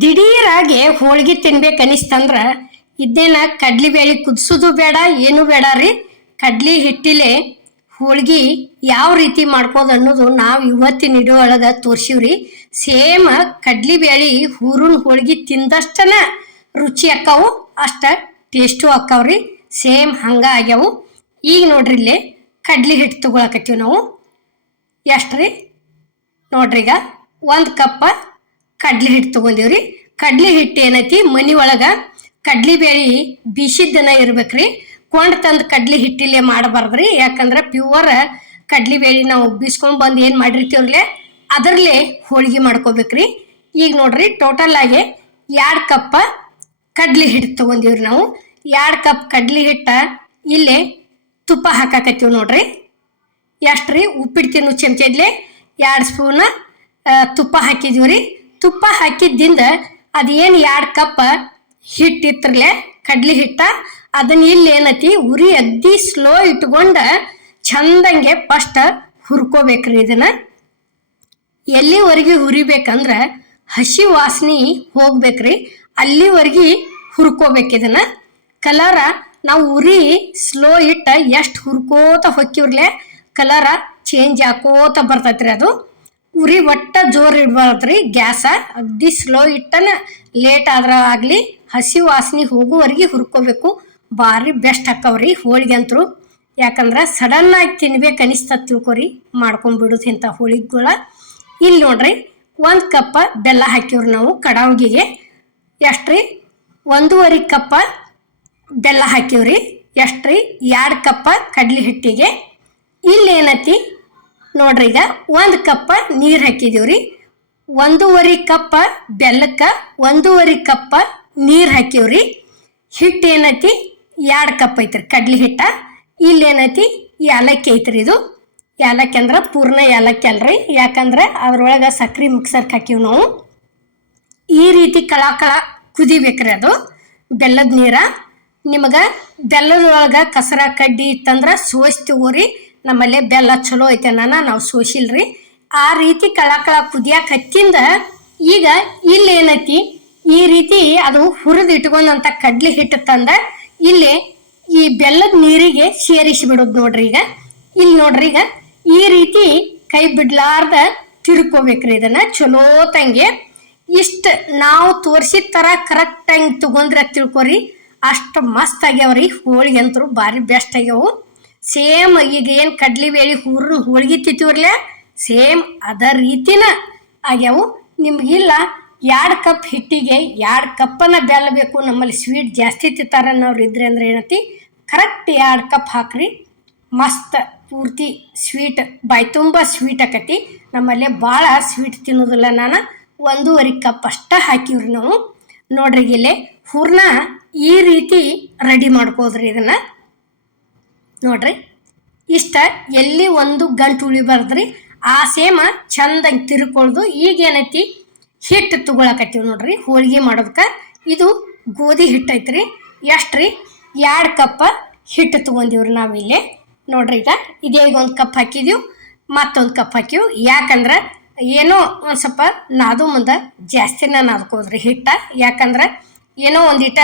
ದಿಢೀರಾಗಿ ಹೋಳಿಗೆ ತಿನ್ಬೇಕನಿಸ್ತಂದ್ರ ಇದೇನ ಕಡ್ಲಿ ಬೇಳೆ ಕುದಿಸೋದು ಬೇಡ ಏನು ಬೇಡ ರೀ. ಕಡ್ಲಿ ಹಿಟ್ಟಿಲೆ ಹೋಳ್ಗಿ ಯಾವ ರೀತಿ ಮಾಡ್ಕೋದು ಅನ್ನೋದು ನಾವು ಇವತ್ತಿನ ವಿಡಿಯೋ ಒಳಗೆ ತೋರ್ಸಿವ್ರಿ. ಸೇಮ್ ಕಡ್ಲಿ ಬೇಳೆ ಹೂರಣ ಹೋಳ್ಗಿ ತಿಂದಷ್ಟನ ರುಚಿ ಅಕ್ಕಾವು, ಅಷ್ಟ ಟೇಸ್ಟು ಅಕ್ಕಾವ್ರಿ. ಸೇಮ್ ಹಂಗ ಆಗ್ಯಾವು. ಈಗ ನೋಡ್ರಿ ಇಲ್ಲೇ ಕಡ್ಲಿ ಹಿಟ್ಟು ತಗೊಳಕತ್ತೀವಿ ನಾವು. ಎಷ್ಟ್ರಿ ನೋಡ್ರಿ, ಈಗ 1 ಕಪ್ ಕಡ್ಲಿ ಹಿಟ್ಟು ತಗೊಂಡಿವ್ರಿ. ಕಡ್ಲಿ ಹಿಟ್ಟು ಏನೈತಿ ಮನಿ ಒಳಗ ಕಡ್ಲಿ ಬೇಳೆ ಬೀಸಿದ್ದನ ಇರ್ಬೇಕ್ರಿ. ಕೊಂಡ್ ತಂದ್ ಕಡ್ಲಿ ಹಿಟ್ಟಿಲೆ ಮಾಡಬಾರ್ದ್ರಿ. ಯಾಕಂದ್ರ ಪ್ಯೂರ್ ಕಡ್ಲಿ ಬೇಳೆ ನಾವು ಬೀಸ್ಕೊಂಡ್ ಬಂದು ಏನ್ ಮಾಡಿರ್ತೀವ್ರಲ್ಲೇ ಅದರಲ್ಲೇ ಹೋಳಿಗೆ ಮಾಡ್ಕೋಬೇಕ್ರಿ. ಈಗ ನೋಡ್ರಿ ಟೋಟಲ್ ಆಗಿ 2 ಕಪ್ ಕಡ್ಲಿ ಹಿಟ್ಟು ತಗೊಂಡಿವ್ರಿ ನಾವು. 2 ಕಪ್ ಕಡ್ಲಿ ಹಿಟ್ಟ ಇಲ್ಲೇ ತುಪ್ಪ ಹಾಕಾಕತ್ತೀವಿ ನೋಡ್ರಿ. ಎಷ್ಟ್ರಿ ಉಪ್ಪಿಟ್ಟು ತಿನ್ನು ಚಮಚದ್ಲೆ 2 ಸ್ಪೂನ್ ತುಪ್ಪ ಹಾಕಿದೀವ್ರಿ. ತುಪ್ಪ ಹಾಕಿದ್ದಿಂದ ಅದೇನು 2 ಕಪ್ ಹಿಟ್ಟಿತ್ರಲೆ ಕಡ್ಲಿ ಹಿಟ್ಟ ಅದನ್ನ ಇಲ್ಲಿ ಏನತಿ ಉರಿ ಅಗ್ದಿ ಸ್ಲೋ ಇಟ್ಕೊಂಡ ಚಂದಂಗೆ ಫಸ್ಟ್ ಹುರ್ಕೋಬೇಕ್ರಿ. ಇದನ್ನ ಎಲ್ಲಿವರೆಗೆ ಹುರಿಬೇಕಂದ್ರ ಹಸಿ ವಾಸನೆ ಹೋಗ್ಬೇಕ್ರಿ, ಅಲ್ಲಿವರೆಗೆ ಹುರ್ಕೋಬೇಕು. ಇದನ್ನ ಕಲರ ನಾವು ಉರಿ ಸ್ಲೋ ಇಟ್ಟ ಎಷ್ಟು ಹುರ್ಕೋತ ಹೊಕ್ಕಿವ್ರಲೆ ಕಲರ ಚೇಂಜ್ ಆಕೋತ ಬರ್ತೈತ್ರಿ. ಅದು ಉರಿ ಒಟ್ಟ ಜೋರ್ ಇಡ್ಬಾರ್ದ್ರಿ. ಗ್ಯಾಸ ಅಗ್ದಿ ಸ್ಲೋ ಇಟ್ಟನ ಲೇಟ್ ಆದ್ರ ಆಗ್ಲಿ ಹಸಿ ವಾಸನೆ ಹೋಗುವರೆಗೆ ಹುರ್ಕೋಬೇಕು. ಭಾರಿ ಬೆಸ್ಟ್ ಹಾಕವ್ರಿ ಹೋಳಿಗೆ ಅಂತರು. ಯಾಕಂದ್ರ ಸಡನ್ ಆಗಿ ತಿನ್ಬೇಕು ಅನಿಸ್ತ ತಿಳ್ಕೊರಿ, ಮಾಡ್ಕೊಂಡ್ಬಿಡುದು ಇಂಥ ಹೋಳಿಗೆಗಳ. ಇಲ್ಲಿ ನೋಡ್ರಿ 1 ಕಪ್ ಬೆಲ್ಲ ಹಾಕಿವ್ರಿ ನಾವು ಕಡಾವಿಗೆ. ಎಷ್ಟ್ರಿ 1.5 ಕಪ್ ಬೆಲ್ಲ ಹಾಕಿವ್ರಿ. ಎಷ್ಟ್ರಿ 2 ಕಪ್ ಕಡ್ಲಿ ಹಿಟ್ಟಿಗೆ. ಇಲ್ಲಿ ಏನತಿ ನೋಡ್ರಿ, ಈಗ 1 ಕಪ್ ನೀರು ಹಾಕಿದೀವ್ರಿ. 1.5 ಕಪ್ ಬೆಲ್ಲಕ್ಕ 1.5 ಕಪ್ ನೀರು ಹಾಕಿವ್ರಿ. ಹಿಟ್ಟು ಏನೈತಿ 2 ಕಪ್ ಐತ್ರಿ ಕಡ್ಲಿ ಹಿಟ್ಟ. ಇಲ್ಲಿ ಏನೈತಿ ಏಲಕ್ಕಿ ಐತ್ರಿ. ಇದು ಏಲಕ್ಕಿ ಅಂದ್ರ ಪೂರ್ಣ ಏಲಕ್ಕಿ ಅಲ್ರಿ, ಯಾಕಂದ್ರೆ ಅದ್ರೊಳಗ ಸಕ್ರಿ ಮಿಕ್ಸರ್ಕ್ ಹಾಕಿವ್ ನಾವು. ಈ ರೀತಿ ಕಳ ಕುದಿಬೇಕ್ರಿ ಅದು ಬೆಲ್ಲದ ನೀರ. ನಿಮಗ ಬೆಲ್ಲದೊಳಗ ಕಸರ ಕಡ್ಡಿ ಇತ್ತಂದ್ರ ಸೋಸಿ ತಗೋರಿ. ನಮ್ಮಲ್ಲೇ ಬೆಲ್ಲ ಚಲೋ ಐತೆ ನಾವು ಸೋಸಿಲ್ರಿ. ಆ ರೀತಿ ಕಳ ಕುದಿಯಾಕ ಹಚ್ಚಿಂದ ಈಗ ಇಲ್ಲಿ ಏನೈತಿ ಈ ರೀತಿ ಅದು ಹುರಿದು ಇಟ್ಕೊಂಡಂತ ಕಡ್ಲಿ ಹಿಟ್ಟು ತಂದ ಇಲ್ಲಿ ಈ ಬೆಲ್ಲದ ನೀರಿಗೆ ಸೇರಿಸಿ ಬಿಡೋದು ನೋಡ್ರಿ. ಈಗ ಇಲ್ಲಿ ನೋಡ್ರಿ, ಈಗ ಈ ರೀತಿ ಕೈ ಬಿಡ್ಲಾರ್ದ ತಿರ್ಕೋಬೇಕ್ರಿ. ಇದನ್ನ ಚಲೋ ತಂಗೆ ಇಷ್ಟ ನಾವು ತೋರ್ಸಿದ ತರ ಕರೆಕ್ಟ್ ಆಗಿ ತಗೊಂಡ್ರೆ ತಿಳ್ಕೊರಿ, ಅಷ್ಟು ಮಸ್ತ್ ಆಗ್ಯಾವ್ರಿ ಹೋಳಿಗೆ ಅಂತರು. ಭಾರಿ ಬೆಸ್ಟ್ ಆಗ್ಯಾವು. ಸೇಮ್ ಈಗ ಏನು ಕಡ್ಲಿ ಬೇಳೆ ಹೂರಣ ಹೋಳಿಗೆ ತಿಂತೀವ್ರಲ್ಲ ಸೇಮ್ ಅದ ರೀತಿನ ಆಗ್ಯಾವು. ನಿಮ್ಗಿಲ್ಲ 2 ಕಪ್ ಹಿಟ್ಟಿಗೆ 2 ಕಪ್ಪನ ಬೆಲ್ಲ ಬೇಕು, ನಮ್ಮಲ್ಲಿ ಸ್ವೀಟ್ ಜಾಸ್ತಿ ತಿಂತಾರ ಅನ್ನೋರು ಇದ್ರೆ ಅಂದ್ರೆ ಏನತಿ ಕರೆಕ್ಟ್ 2 ಕಪ್ ಹಾಕ್ರಿ. ಮಸ್ತ್ ಪೂರ್ತಿ ಸ್ವೀಟ್ ಬಾಯ್ ತುಂಬ ಸ್ವೀಟ್ ಆಕತಿ. ನಮ್ಮಲ್ಲೇ ಭಾಳ ಸ್ವೀಟ್ ತಿನ್ನೋದಿಲ್ಲ. ನಾನು 1.5 ಕಪ್ ಅಷ್ಟ ಹಾಕಿವ್ರಿ ನಾವು. ನೋಡ್ರಿ ಇಲ್ಲೇ ಹೂರ್ಣ ಈ ರೀತಿ ರೆಡಿ ಮಾಡ್ಕೋದ್ರಿ. ಇದನ್ನ ನೋಡ್ರಿ ಇಷ್ಟ ಎಲ್ಲಿ 1 ಗಂಟು ಉಳಿಬಾರ್ದ್ರಿ. ಆ ಸೇಮ ಚಂದಂಗೆ ತಿರ್ಕೊಳ್ದು. ಈಗ ಏನೈತಿ ಹಿಟ್ಟು ತಗೊಳಕತ್ತೀವಿ ನೋಡ್ರಿ ಹೋಳಿಗೆ ಮಾಡೋದಕ್ಕೆ. ಇದು ಗೋಧಿ ಹಿಟ್ಟು ಐತ್ರಿ. ಎಷ್ಟ್ರಿ 2 ಕಪ್ ಹಿಟ್ಟು ತಗೊಂಡಿವ್ರಿ ನಾವಿಲ್ಲಿ. ನೋಡ್ರಿ ಈಗ ಇದೇ 1 ಕಪ್ ಹಾಕಿದೀವಿ, ಮತ್ತೊಂದು ಕಪ್ ಹಾಕಿವ್. ಯಾಕಂದ್ರೆ ಏನೋ ಒಂದು ಸ್ವಲ್ಪ ನಾದು ಮುಂದೆ ಜಾಸ್ತಿನ ನಾದ್ಕೋದ್ರಿ ಹಿಟ್ಟ. ಯಾಕಂದ್ರೆ ಏನೋ ಒಂದಿಟ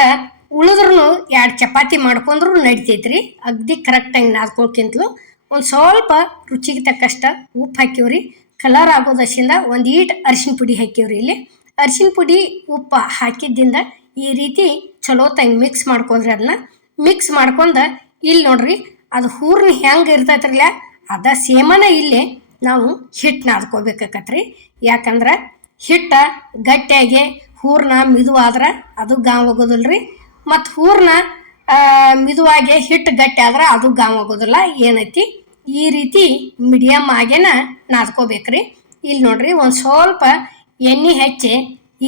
ಉಳಿದ್ರೂ 2 ಚಪಾತಿ ಮಾಡ್ಕೊಂಡ್ರು ನಡಿತೈತ್ರಿ. ಅಗ್ದಿ ಕರೆಕ್ಟಾಗಿ ನಾದ್ಕೊಳ್ಕಿಂತಲೂ ಒಂದು ಸ್ವಲ್ಪ ರುಚಿಗೆ ತಕ್ಕಷ್ಟ ಉಪ್ಪು ಹಾಕಿವ್ರಿ. ಕಲರ್ ಆಗೋದಶಿಂದ ಒಂದು ಈಟ್ ಅರಿಶಿನ ಪುಡಿ ಹಾಕಿವ್ರಿ. ಇಲ್ಲಿ ಅರಿಶಿನ ಪುಡಿ ಉಪ್ಪು ಹಾಕಿದ್ದಿಂದ ಈ ರೀತಿ ಚಲೋ ತಂಗಿ ಮಿಕ್ಸ್ ಮಾಡ್ಕೊಂಡ್ರಿ. ಅದನ್ನ ಮಿಕ್ಸ್ ಮಾಡ್ಕೊಂಡ ಇಲ್ಲಿ ನೋಡ್ರಿ ಅದು ಹೂರ್ಣ ಹೆಂಗೆ ಇರ್ತೈತ್ರಲ್ಲ ಅದ ಸೇಮನ ಇಲ್ಲಿ ನಾವು ಹಿಟ್ಟು ನಾದ್ಕೋಬೇಕಾಕತ್ರಿ. ಯಾಕಂದ್ರೆ ಹಿಟ್ಟ ಗಟ್ಟಿಯಾಗಿ ಹೂರ್ಣ ಮಿದುವಾದ್ರೆ ಅದು ಗಾಂವ್ ಆಗೋದಿಲ್ರಿ. ಮತ್ತು ಹೂರ್ಣ ಮಿದುವಾಗಿ ಹಿಟ್ಟು ಗಟ್ಟಿ ಆದ್ರೆ ಅದು ಗಾಂವ್ ಆಗೋದಿಲ್ಲ. ಏನೈತಿ ಈ ರೀತಿ ಮೀಡಿಯಮ್ ಆಗೇನ ನಾದ್ಕೋಬೇಕ್ರಿ. ಇಲ್ಲಿ ನೋಡ್ರಿ ಒಂದು ಸ್ವಲ್ಪ ಎಣ್ಣೆ ಹಚ್ಚಿ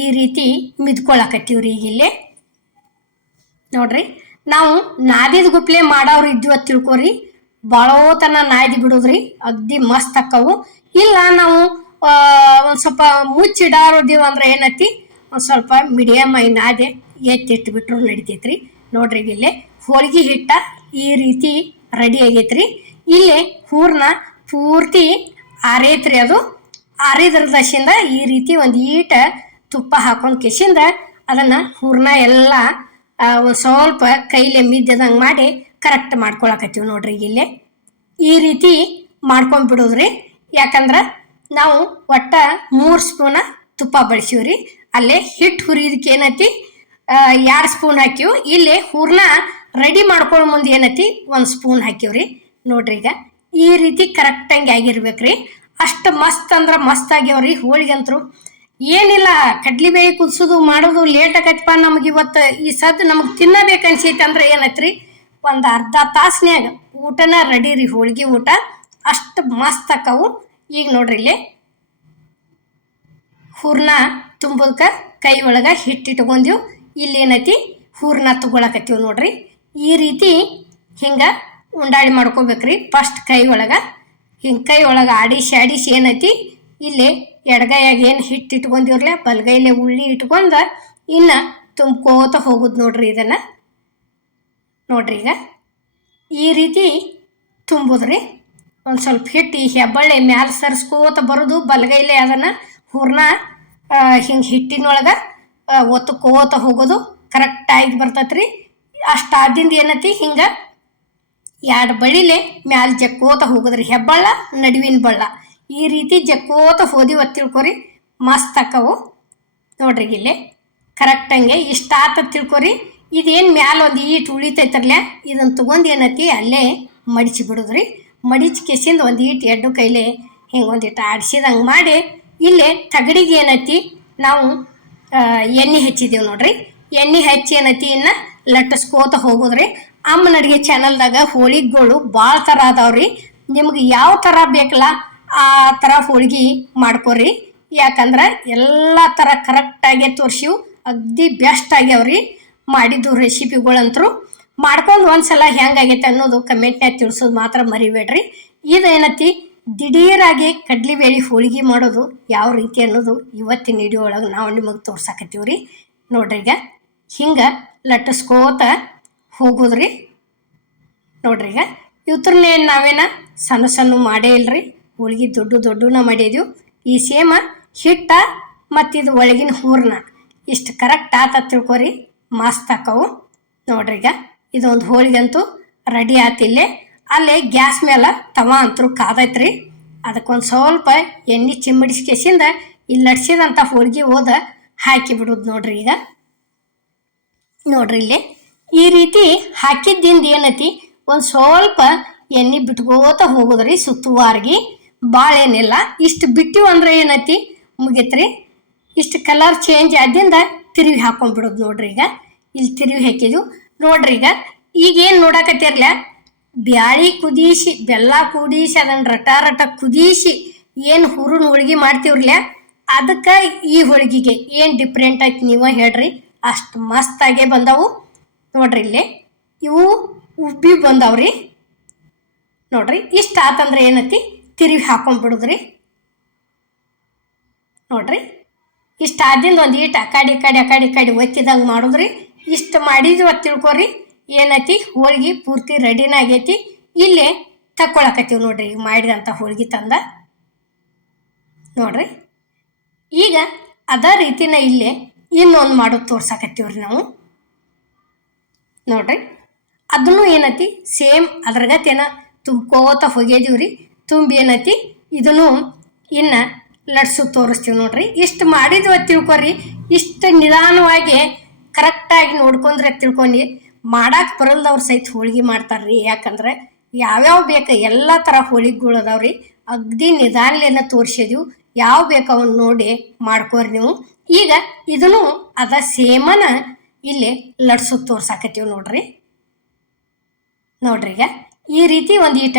ಈ ರೀತಿ ಮಿದ್ಕೊಳಕತ್ತೀವ್ರಿ. ಈಗ ಇಲ್ಲಿ ನೋಡ್ರಿ ನಾವು ನಾದಿದ ಗುಪ್ಲೆ ಮಾಡೋರು ಇದ್ವಿ ಅಂತ ತಿಳ್ಕೊರಿ, ಭಾಳೋತನ ನಾದಿ ಬಿಡೋದ್ರಿ ಅಗ್ದಿ ಮಸ್ತ್ ಅಕ್ಕವು. ಇಲ್ಲ ನಾವು ಒಂದು ಸ್ವಲ್ಪ ಮುಚ್ಚಿಡಾರೋದೀವಿ ಅಂದ್ರೆ ಏನೈತಿ ಒಂದು ಸ್ವಲ್ಪ ಮೀಡಿಯಮ್ ಆಗಿ ನಾದೆ ಎತ್ತಿಟ್ಬಿಟ್ರು ನಡಿತೈತ್ರಿ. ನೋಡ್ರಿ ಇಲ್ಲೇ ಹೋಳಿಗೆ ಹಿಟ್ಟ ಈ ರೀತಿ ರೆಡಿ ಆಗೈತ್ರಿ. ಇಲ್ಲಿ ಹೂರ್ಣ ಪೂರ್ತಿ ಆರೈತ್ರಿ. ಅದು ಆರಿದ್ರ ದಶಿಂದ ಈ ರೀತಿ ಒಂದು ಈಟ ತುಪ್ಪ ಹಾಕೊಂಡು ಕಿಸಿಂದ ಅದನ್ನು ಹೂರ್ಣ ಎಲ್ಲ ಒಂದು ಸ್ವಲ್ಪ ಕೈಲೇ ಮಿದ್ದದಂಗೆ ಮಾಡಿ ಕರೆಕ್ಟ್ ಮಾಡ್ಕೊಳಕತ್ತೀವಿ ನೋಡ್ರಿ ಇಲ್ಲೇ ಈ ರೀತಿ ಮಾಡ್ಕೊಂಡ್ಬಿಡೋದ್ರಿ. ಯಾಕಂದ್ರೆ ನಾವು ಒಟ್ಟ 3 ಸ್ಪೂನ ತುಪ್ಪ ಬಳಸೀವ್ರಿ. ಅಲ್ಲೇ ಹಿಟ್ಟು ಹುರಿಯೋದಕ್ಕೆ ಏನೈತಿ 2 ಸ್ಪೂನ್ ಹಾಕಿವು. ಇಲ್ಲೇ ಹೂರ್ಣ ರೆಡಿ ಮಾಡ್ಕೊಳ್ಳೋ ಮುಂದೆ ಏನೈತಿ 1 ಸ್ಪೂನ್ ಹಾಕಿವ್ರಿ. ನೋಡ್ರಿ ಈಗ ಈ ರೀತಿ ಕರೆಕ್ಟಂಗೆ ಆಗಿರ್ಬೇಕ್ರಿ. ಅಷ್ಟು ಮಸ್ತ್ ಅಂದ್ರೆ ಮಸ್ತ್ ಆಗ್ಯಾವ್ರಿ ಹೋಳಿಗೆಂತರು. ಏನಿಲ್ಲ, ಕಡ್ಲಿಬೇಳೆ ಕುದಿಸೋದು ಮಾಡೋದು ಲೇಟ್ ಆಗೈತಪ್ಪ ನಮ್ಗೆ ಇವತ್ತು ಈ ಸದ್ದು ನಮಗೆ ತಿನ್ನಬೇಕನ್ಸೈತೆ ಅಂದ್ರೆ ಏನೈತ್ರಿ, ಒಂದು ಅರ್ಧ ತಾಸ್ನ್ಯಾಗ ಊಟನ ರೆಡಿ ರೀ. ಹೋಳಿಗೆ ಊಟ ಅಷ್ಟು ಮಸ್ತ್ ಆಕ್ಕವು. ಈಗ ನೋಡ್ರಿ ಇಲ್ಲಿ ಹೂರ್ಣ ತುಂಬೋದಕ್ಕೆ ಕೈ ಒಳಗೆ ಹಿಟ್ಟಿಟ್ಕೊಂಡ್ಯವು. ಇಲ್ಲಿ ಏನೈತಿ ಹೂರ್ಣ ತಗೊಳಕತ್ತೀವಿ ನೋಡ್ರಿ. ಈ ರೀತಿ ಹಿಂಗೆ ಉಂಡಾಳಿ ಮಾಡ್ಕೋಬೇಕ್ರಿ. ಫಸ್ಟ್ ಕೈ ಒಳಗೆ ಹಿಂಗೆ ಕೈ ಒಳಗೆ ಆಡಿಸಿ ಏನೈತಿ ಇಲ್ಲಿ ಎಡಗೈಯಾಗ ಏನು ಹಿಟ್ಟು ಇಟ್ಕೊಂಡಿರ್ಲೆ ಬಲಗೈಲೆ ಉಳ್ಳಿ ಇಟ್ಕೊಂಡು ಇನ್ನು ತುಂಬ್ಕೋತ ಹೋಗುದು ನೋಡ್ರಿ. ಇದನ್ನು ನೋಡ್ರಿ ಈಗ ಈ ರೀತಿ ತುಂಬುದ್ರಿ. ಒಂದು ಸ್ವಲ್ಪ ಹಿಟ್ಟು ಈ ಹೆಬ್ಬಳ್ಳಿ ಮ್ಯಾಲೆ ಸರಿಸ್ಕೋತ ಬರೋದು, ಬಲಗೈಲೆ ಅದನ್ನು ಹೂರ್ಣ ಹಿಂಗೆ ಹಿಟ್ಟಿನೊಳಗೆ ಒತ್ತಕೋತ ಹೋಗೋದು ಕರೆಕ್ಟಾಗಿ ಬರ್ತೈತ್ರಿ. ಅಷ್ಟಾದಿಂದ ಏನೈತಿ ಹಿಂಗೆ 2 ಬಳಿಲೆ ಮ್ಯಾಲೆ ಜಕ್ಕೋತ ಹೋಗೋದ್ರಿ. ಹೆಬ್ಬಳ್ಳ ನಡುವಿನ ಬಳ್ಳ ಈ ರೀತಿ ಜಕ್ಕೋತ ಹೋದಿವ ತಿಳ್ಕೊರಿ, ಮಸ್ತ್ ಆಕ್ಕವು ನೋಡ್ರಿ. ಇಲ್ಲೇ ಕರೆಕ್ಟಂಗೆ ಇಷ್ಟ ಆತ ತಿಳ್ಕೊರಿ. ಇದೇನು ಮ್ಯಾಲೆ ಒಂದು ಈಟು ಉಳಿತೈತ್ರಲ್ಲ, ಇದನ್ನು ತೊಗೊಂಡು ಏನೈತಿ ಅಲ್ಲೇ ಮಡಿಸಿ ಬಿಡೋದ್ರಿ. ಮಡಿಚಿ ಕೆಸಿಂದ ಒಂದು ಈಟು ಎಡ್ಡು ಕೈಲೆ ಹಿಂಗೆ ಒಂದಿಟ್ಟು ಆಡಿಸಿದಂಗೆ ಮಾಡಿ ಇಲ್ಲೇ ತಗಡಿಗೆ ಏನೈತಿ ನಾವು ಎಣ್ಣೆ ಹಚ್ಚಿದ್ದೀವಿ ನೋಡ್ರಿ. ಎಣ್ಣೆ ಹಚ್ಚಿ ಏನೈತಿ ಇನ್ನು ಲಟ್ಟಿಸ್ಕೋತ ಹೋಗೋದ್ರಿ. ಅಮ್ಮನ ಅಡುಗೆ ಚಾನಲ್ದಾಗ ಹೋಳಿಗೆಗಳು ಭಾಳ ಥರ ಅದಾವ್ರಿ. ನಿಮ್ಗೆ ಯಾವ ಥರ ಬೇಕಲ್ಲ ಆ ಥರ ಹೋಳಿಗೆ ಮಾಡ್ಕೊರಿ. ಯಾಕಂದ್ರೆ ಎಲ್ಲ ಥರ ಕರೆಕ್ಟಾಗೆ ತೋರಿಸಿವು, ಅಗ್ದಿ ಬೆಸ್ಟ್ ಆಗ್ಯಾವ್ರಿ ಮಾಡಿದ್ದು ರೆಸಿಪಿಗಳಂತರೂ. ಮಾಡ್ಕೊಂಡು ಒಂದ್ಸಲ ಹೆಂಗಾಗೈತೆ ಅನ್ನೋದು ಕಮೆಂಟ್ನಾಗ ತಿಳಿಸೋದು ಮಾತ್ರ ಮರಿಬೇಡ್ರಿ. ಇದೇನತಿ ದಿಢೀರಾಗಿ ಕಡ್ಲಿಬೇಳೆ ಹೋಳಿಗೆ ಮಾಡೋದು ಯಾವ ರೀತಿ ಅನ್ನೋದು ಇವತ್ತಿನ ವಿಡಿಯೋ ಒಳಗೆ ನಾವು ನಿಮಗೆ ತೋರ್ಸಾಕತ್ತೀವಿ ರೀ. ನೋಡ್ರಿ ಈಗ ಹಿಂಗೆ ಲಟ್ಟಿಸ್ಕೋತ ಹೋಗೋದ್ರಿ. ನೋಡ್ರಿ ಈಗ ಇವತ್ರನ್ನೇ ನಾವೇನ ಸಣ್ಣ ಸಣ್ಣ ಮಾಡೇ ಇಲ್ರಿ, ಹೋಳಿಗೆ ದೊಡ್ಡನ ಮಾಡಿದೀವಿ. ಈ ಸೇಮ ಹಿಟ್ಟ ಮತ್ತಿದು ಒಳಗಿನ ಹೂರ್ಣ ಇಷ್ಟು ಕರೆಕ್ಟ್ ಆತ ತಿಳ್ಕೊರಿ, ಮಸ್ತ್ ಆಕ್ಕವು ನೋಡ್ರಿ. ಈಗ ಇದೊಂದು ಹೋಳಿಗಂತೂ ರೆಡಿ ಆತಿಲ್ಲೇ. ಅಲ್ಲೇ ಗ್ಯಾಸ್ ಮೇಲೆ ತವಾ ಅಂತೂ ಕಾದೈತ್ರಿ. ಅದಕ್ಕೊಂದು ಸ್ವಲ್ಪ ಎಣ್ಣೆ ಚಿಮ್ಮಡಿಸ್ಕೇಸಿಂದ ಇಲ್ಲಿ ಲಟ್ಸಿದಂಥ ಹೋಳಿಗೆ ಹೋದ ಹಾಕಿ ಬಿಡೋದು ನೋಡ್ರಿ. ಈಗ ನೋಡ್ರಿ ಇಲ್ಲಿ ಈ ರೀತಿ ಹಾಕಿದ್ದಿಂದ ಏನೈತಿ ಒಂದು ಸ್ವಲ್ಪ ಎಣ್ಣೆ ಬಿಟ್ಕೋತ ಹೋಗೋದ್ರಿ ಸುತ್ತುವಾರ್ಗಿ. ಭಾಳ ಏನಿಲ್ಲ, ಇಷ್ಟು ಬಿಟ್ಟಿವು ಅಂದ್ರೆ ಏನೈತಿ ಮುಗಿತ್ರಿ. ಇಷ್ಟು ಕಲರ್ ಚೇಂಜ್ ಆದಿಂದ ತಿರುವಿ ಹಾಕೊಂಡ್ಬಿಡೋದು ನೋಡ್ರಿ. ಈಗ ಇಲ್ಲಿ ತಿರುವಿ ಹಾಕಿದ್ವು ನೋಡ್ರಿ. ಈಗೇನು ನೋಡಕತ್ತಿರ್ಲ, ಬ್ಯಾಳಿ ಕುದೀಸಿ ಬೆಲ್ಲ ಕುದೀಸಿ ಅದನ್ನು ರಟ ಕುದೀಸಿ ಏನು ಹುರುನ್ ಹೋಳಿಗೆ ಮಾಡ್ತೀವ್ರಲ್ಲ, ಅದಕ್ಕೆ ಈ ಹೋಳಿಗೆಗೆ ಏನು ಡಿಫ್ರೆಂಟ್ ಆಯ್ತು ನೀವ ಹೇಳ್ರಿ. ಅಷ್ಟು ಮಸ್ತಾಗೇ ಬಂದವು ನೋಡ್ರಿ. ಇಲ್ಲೇ ಇವು ಉಬ್ಬಿ ಬಂದವ್ರಿ ನೋಡ್ರಿ. ಇಷ್ಟ ಆತಂದ್ರೆ ಏನೈತಿ ತಿರುವಿ ಹಾಕೊಂಡ್ಬಿಡುದ್ರಿ ನೋಡ್ರಿ. ಇಷ್ಟ ಆದಿಂದ ಒಂದು ಈಟು ಅಕಾಡಿ ಒತ್ತಿದಂಗೆ ಮಾಡೋದ್ರಿ. ಇಷ್ಟು ಮಾಡಿದ್ವಿ ಅಂತ ತಿಳ್ಕೊರಿ, ಏನೈತಿ ಹೋಳಿಗೆ ಪೂರ್ತಿ ರೆಡಿನ ಆಗೈತಿ. ಇಲ್ಲೇ ತಕ್ಕೊಳಕತ್ತೀವಿ ನೋಡ್ರಿ. ಈಗ ಮಾಡಿದಂಥ ಹೋಳಿಗೆ ತಂದ ನೋಡ್ರಿ. ಈಗ ಅದೇ ರೀತಿನ ಇಲ್ಲೇ ಇನ್ನೊಂದು ಮಾಡೋದು ತೋರ್ಸಾಕತ್ತೀವ್ರಿ ನಾವು ನೋಡ್ರಿ. ಅದನ್ನು ಏನೈತಿ ಸೇಮ್ ಅದ್ರಗತೇನ ತುಂಬ್ಕೋತ ಹೋಗ್ಯದೀವ್ರಿ. ತುಂಬಿ ಏನೈತಿ ಇದನ್ನು ಇನ್ನು ಲಟ್ಸು ತೋರಿಸ್ತೀವಿ ನೋಡ್ರಿ. ಇಷ್ಟು ಮಾಡಿದ್ವಿ ಅಂತ ತಿಳ್ಕೊರಿ. ಇಷ್ಟು ನಿಧಾನವಾಗಿ ಕರೆಕ್ಟಾಗಿ ನೋಡ್ಕೊಂಡ್ರೆ ತಿಳ್ಕೊಂಡು ಮಾಡಕ್ಕೆ ಬರಲ್ದವ್ರು ಸಹಿತ ಹೋಳಿಗೆ ಮಾಡ್ತಾರ್ರಿ. ಯಾಕಂದ್ರೆ ಯಾವ್ಯಾವ ಬೇಕು ಎಲ್ಲ ಥರ ಹೋಳಿಗೆಗಳು ಅದಾವ್ರಿ. ಅಗ್ದಿ ನಿಧಾನಲೇನ ತೋರಿಸಿದೀವಿ, ಯಾವ ಬೇಕು ಅವನ್ನ ನೋಡಿ ಮಾಡ್ಕೋರಿ ನೀವು. ಈಗ ಇದನ್ನು ಅದ ಸೇಮನ ಇಲ್ಲಿ ಲಟ್ಸು ತೋರ್ಸಾಕತ್ತೀವಿ ನೋಡ್ರಿ. ನೋಡ್ರಿ ಈಗ ಈ ರೀತಿ ಒಂದು ಈಟ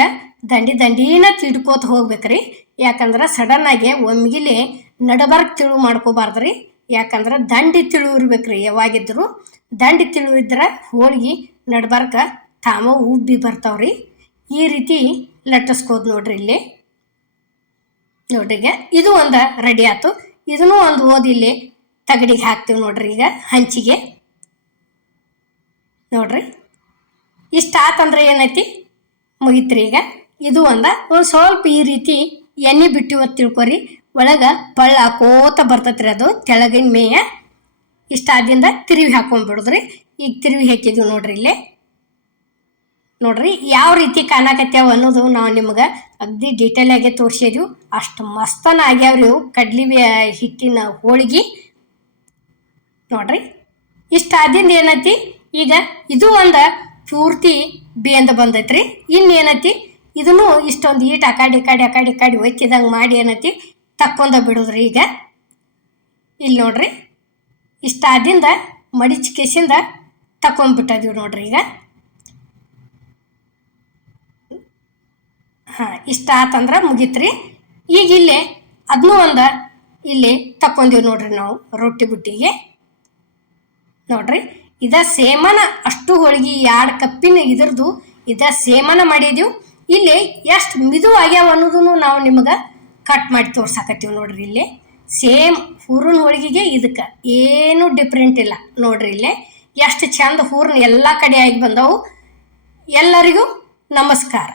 ದಂಡಿನ ತಿಡ್ಕೋತ ಹೋಗ್ಬೇಕ್ರಿ. ಯಾಕಂದ್ರೆ ಸಡನ್ನಾಗಿ ಒಮ್ಗಿಲೆ ನಡಬರ್ಕ್ ತಿಳು ಮಾಡ್ಕೋಬಾರ್ದ್ರಿ. ಯಾಕಂದ್ರೆ ದಂಡಿ ತಿಳು ಇರ್ಬೇಕ್ರಿ. ಯಾವಾಗಿದ್ರು ದಂಡಿ ತಿಳು ಇದ್ರೆ ಹೋಳಿಗೆ ನಡ್ಬರ್ಕ ತಾಮ ಉಬ್ಬಿ ಬರ್ತಾವ್ರಿ. ಈ ರೀತಿ ಲಟ್ಟಿಸ್ಕೋದು ನೋಡ್ರಿ. ಇಲ್ಲಿ ನೋಡ್ರಿ ಇದು ಒಂದು ರೆಡಿ ಆಯ್ತು. ಇದನ್ನು ಒಂದು ಓದಿಲ್ಲಿ ತಗಡಿಗೆ ಹಾಕ್ತೀವಿ ನೋಡ್ರಿ. ಈಗ ಹಂಚಿಗೆ ನೋಡ್ರಿ. ಇಷ್ಟ ಆತಂದ್ರೆ ಏನೈತಿ ಮುಗಿತ್ರಿ. ಈಗ ಇದು ಒಂದು ಸ್ವಲ್ಪ ಈ ರೀತಿ ಎಣ್ಣೆ ಬಿಟ್ಟಿವತ್ತು ತಿಳ್ಕೊರಿ, ಒಳಗೆ ಪಳ್ಳ ಹಾಕೋತ ಬರ್ತೈತ್ರಿ ಅದು ತೆಳಗಿನ ಮೇಯ. ಇಷ್ಟ ಆದಿಂದ ತಿರುವಿ ಹಾಕೊಂಡ್ಬಿಡುದ್ರಿ. ಈಗ ತಿರುವಿ ಹಾಕಿದ್ವಿ ನೋಡ್ರಿ ಇಲ್ಲಿ. ನೋಡ್ರಿ ಯಾವ ರೀತಿ ಕಾಣಕತ್ಯಾವ ಅನ್ನೋದು ನಾವು ನಿಮ್ಗೆ ಅಗ್ದಿ ಡೀಟೇಲ್ ಆಗಿ ತೋರಿಸಿದ್ವಿ. ಅಷ್ಟು ಮಸ್ತನ ಆಗ್ಯಾವ್ರಿ ಇವು ಕಡ್ಲಿ ಹಿಟ್ಟಿನ ಹೋಳಿಗೆ. ನೋಡ್ರಿ ಇಷ್ಟ ಆದಿಂದ ಏನೈತಿ, ಈಗ ಇದು ಒಂದು ಪೂರ್ತಿ ಬೇಂದ ಬಂದೈತ್ರಿ. ಇನ್ನೇನೈತಿ, ಇದನ್ನು ಇಷ್ಟೊಂದು ಈಟ್ ಆ ಕಡೆ ಒಕ್ಕಿದಂಗೆ ಮಾಡಿ ಏನೈತಿ ತಕ್ಕೊಂಡ ಬಿಡುದ್ರಿ. ಈಗ ಇಲ್ಲಿ ನೋಡ್ರಿ ಇಷ್ಟ ಆದಿಂದ ಮಡಿಚ್ ಕೇಸಿಂದ ತಕೊಂಡ್ಬಿಟ್ಟಿದೀವಿ ನೋಡ್ರಿ. ಈಗ ಇಷ್ಟ ಆತಂದ್ರೆ ಮುಗೀತ್ರಿ. ಈಗ ಇಲ್ಲಿ ಅದನ್ನೂ ಒಂದು ಇಲ್ಲಿ ತಕ್ಕೊಂದೀವಿ ನೋಡ್ರಿ ನಾವು ರೊಟ್ಟಿ ಬುಟ್ಟಿಗೆ. ನೋಡ್ರಿ ಇದ ಸೇಮನ ಅಷ್ಟು ಹೋಳಿಗೆ 2 ಕಪ್ಪಿನ ಇದ್ರದ್ದು ಇದ ಸೇಮನ ಮಾಡಿದೀವಿ. ಇಲ್ಲಿ ಎಷ್ಟು ಮಿದು ಆಗ್ಯಾವ ಅನ್ನೋದನ್ನು ನಾವು ನಿಮ್ಗೆ ಕಟ್ ಮಾಡಿ ತೋರ್ಸಾಕತ್ತೀವಿ ನೋಡ್ರಿ. ಇಲ್ಲಿ ಸೇಮ್ ಹೂರ್ಣ ಹೋಳಿಗೆಗೆ ಇದಕ್ಕೆ ಏನು ಡಿಫ್ರೆಂಟ್ ಇಲ್ಲ ನೋಡ್ರಿ. ಇಲ್ಲಿ ಎಷ್ಟು ಚಂದ ಹೂರ್ಣ ಎಲ್ಲ ಕಡೆ ಆಗಿ ಬಂದವು. ಎಲ್ಲರಿಗೂ ನಮಸ್ಕಾರ.